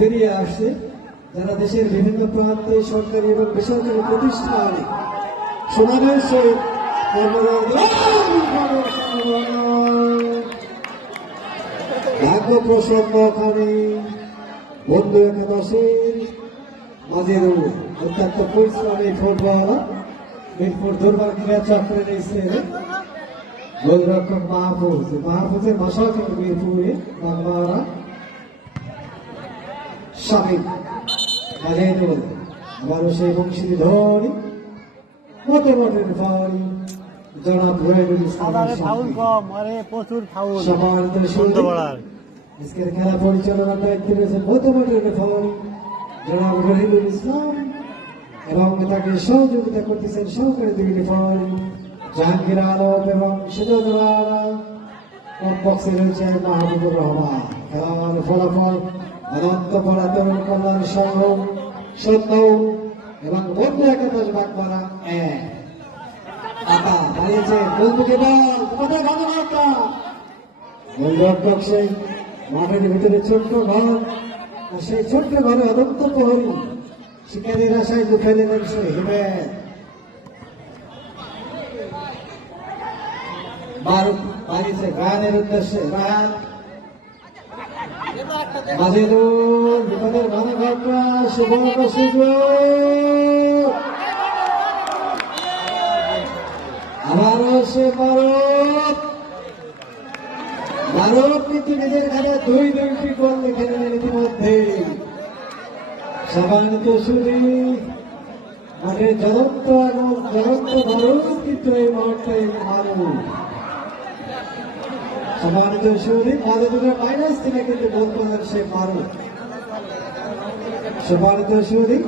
বেরিয়ে আসছে, যারা দেশের বিভিন্ন প্রান্তে সরকারি এবং বেসরকারি প্রতিষ্ঠানে সমানের সহিত ভাগ্য প্রসন্নখানে বন্ধু একাদশের মাঝের অত্যন্ত পরিশ্রমী ফুটবল মিরপুর দুর্বার ক্রীড়া চক্রের গোলরক্ষক মাহফুজের বাসা কিন্তু মিরপুরে বাংলারা সাবেক বাজাই দেব আবারও সেই বংশী ধরি মোটে মোটের ফাউল জনাব রহিদুল ইসলামের আজকের খেলা পরিচালনার দায়িত্বে রয়েছেন মোটে মোটের ফাউল জনাব রহিদুল ইসলাম এবং তাকে সহযোগিতা করতেছেন সহকারী দুই রেফারি জাহাঙ্গীর আলম এবং সিরাজুল আলম। কমপক্ষে রয়েছে মাহবুবুর রহমান। খেলার ফলাফল অনন্ত পরাতন কল্যাণ সংঘ ৭০ এবং বন্ধু একাদশ বাগমারা ১। টাকা দাঁড়িয়েছে গোলমুখী বল কোথায় ভালো মাত্রা গোলরক্ষক সেই মাঠের ভিতরে ছোট্ট ঘর আর সেই ছোট্ট ঘরে অনন্ত প্রহরী শিকারীর আশায় লুকিয়ে নেবেন সে হিমেদ বারুক বাড়িছে গানের উদ্দেশ্যে রান মাজেদুর বিপদের ঘন ঘটনা সুবর্ণ সুযোগ আবারও সে ভারত পৃথিবীদের খেলা ২-২টি গোল লিখে নিলেন ইতিমধ্যে। সম্মানিত সুধী মাঠে জ্বলন্ত এবং জ্বলন্ত ভারত কিন্তু এই মুহূর্তে মানুষ সম্মানিত সুধী মাঝে মাইনাস থেকে কিন্তু গোল করলেন সে ভারত। সম্মানিত সুধী